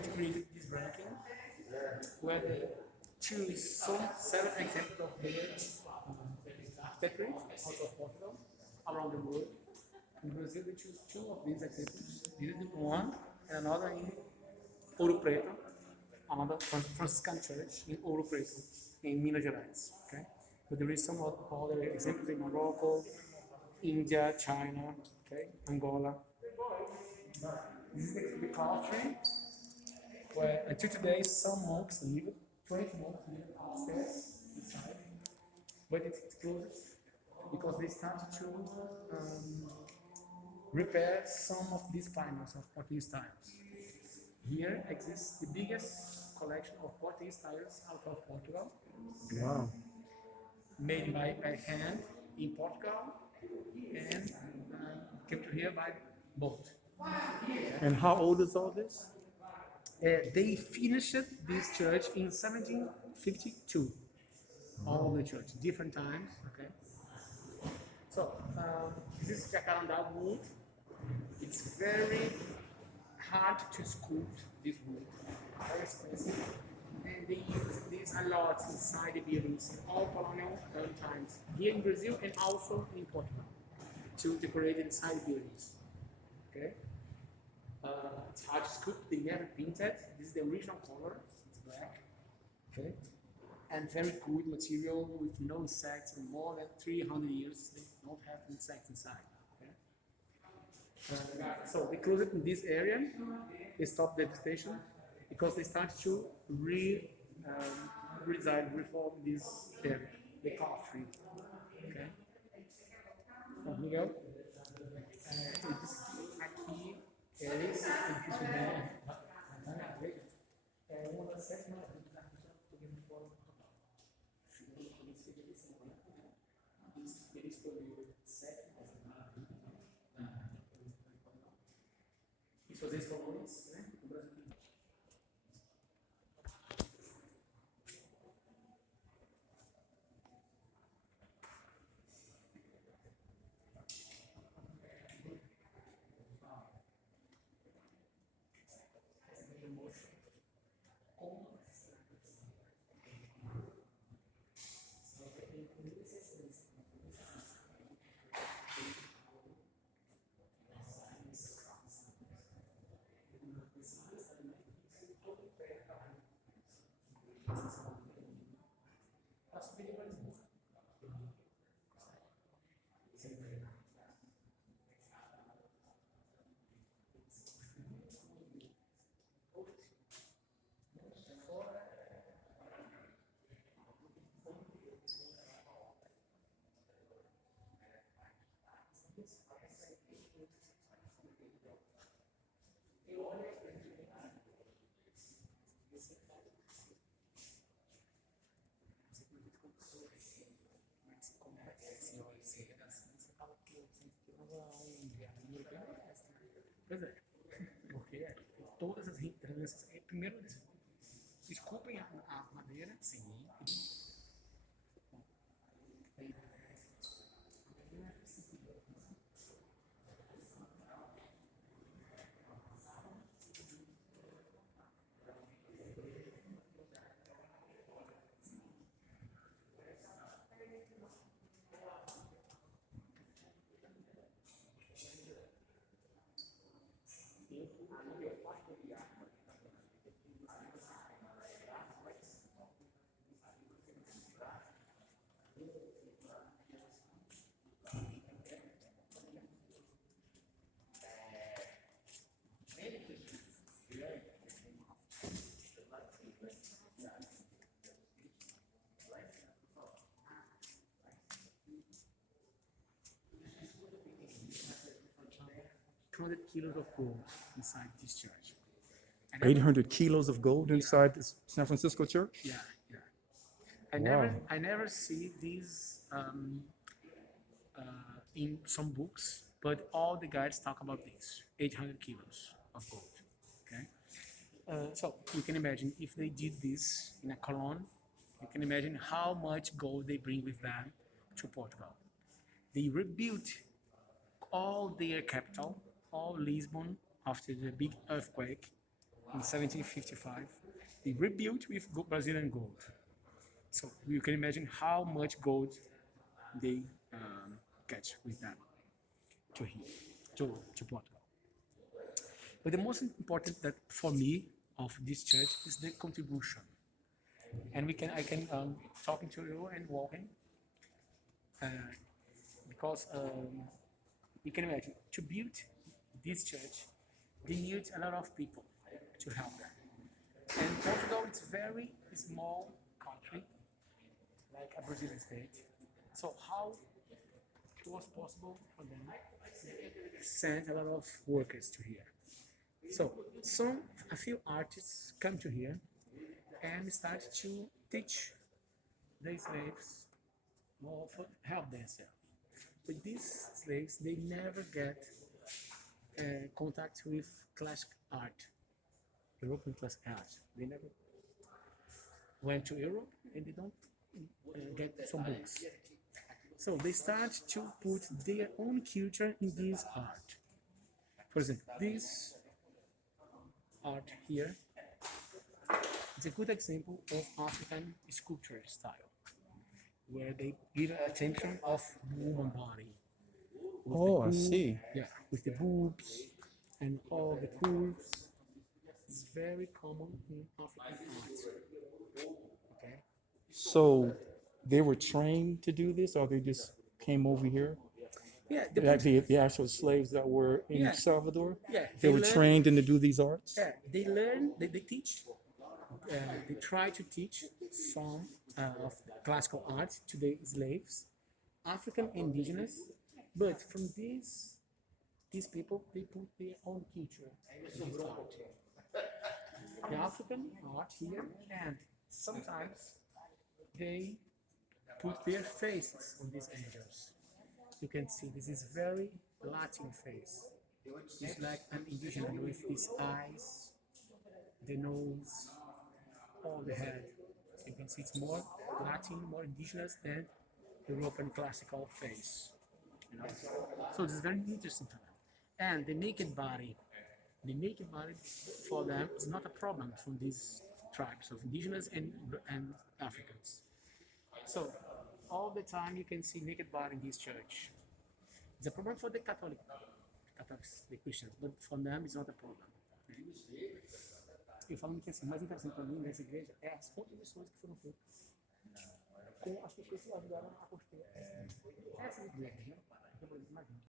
going to create this ranking where they choose seven examples of their architecture out of Portugal around the world. In Brazil, they choose two of these examples. This is one, and another in Ouro Preto, another Franciscan church in Ouro Preto, in Minas Gerais. Okay, but there is some other examples in Morocco, India, China, okay, Angola. This is the country where until today some monks live, 20 monks live upstairs inside, but it's closed because they started to repair some of these panels of Portuguese tiles. Here exists the biggest collection of Portuguese tiles out of Portugal. Wow. Made by hand in Portugal and came to here by boat. And how old is all this? They finished this church in 1752. All the church, different times. Okay. So this is jacaranda wood. It's very hard to sculpt this wood. Very expensive. And they use this a lot inside the buildings in all colonial times, here in Brazil and also in Portugal, to decorate inside the buildings. Okay. It's hard to sculpt. They never painted. This is the original color. It's black. Okay. And very good material with no insects in more than 300 years. They don't have insects inside. Okay. So they closed it in this area. They stopped the vegetation because they started to reform this area, the country. Okay. So Miguel, aqui é esse edifício dele. É uma das 7 maravilhas da arquitetura do fora de Portugal. Ele escolheu 7 maravilhas da arquitetura de Portugal. Quis fazer as colônias, né? O Brasil. Pois é, porque todas as reentrâncias, primeiro eles esculpem a madeira, sim. Kilos of gold inside this church. 800 kilos of gold inside this San Francisco church? Yeah, yeah. I never see this in some books, but all the guides talk about this, 800 kilos of gold. Okay. So you can imagine if they did this in a colon, you can imagine how much gold they bring with them to Portugal. They rebuilt all their capital, all Lisbon, after the big earthquake, in 1755. They rebuilt with Brazilian gold. So you can imagine how much gold they catch with that to here, to Portugal. But the most important that for me of this church is the contribution. And I can talking to you and walking because you can imagine to build this church, they need a lot of people to help them. And Portugal is very small country, like a Brazilian state. So how it was possible for them to send a lot of workers to here? So a few artists come to here and start to teach the slaves more for help themselves. But these slaves, they never get contact with classic art, European classic art. They never went to Europe and they don't get some books. So they start to put their own culture in this art. For example, this art here is a good example of African sculpture style, where they give attention of woman body. Oh, I see. Yeah, with the boobs and all the curves. It's very common in African art. Okay. So they were trained to do this, or they just came over here? Yeah, Like the actual slaves that were in Yeah. Salvador? Yeah, They were learn- trained in to do these arts? Yeah, they learn, they teach, they try to teach some of classical art to the slaves, African indigenous, but from these people, they put their own culture in this art. The African art here, and sometimes they put their faces on these angels. You can see this is very Latin face. It's like an indigenous with his eyes, the nose, all the head. So you can see it's more Latin, more indigenous than European classical face. You know? So this is very interesting for them. And the naked body for them is not a problem from these tribes of indigenous and Africans. So all the time you can see naked body in this church. It's a problem for the Catholics, the Christians, but for them it's not a problem. Eu falo que assim, o mais interessante para mim nessa igreja é as contribuições que foram feitas com as pessoas que ajudaram a construir essas igrejas, né? Então, imagina,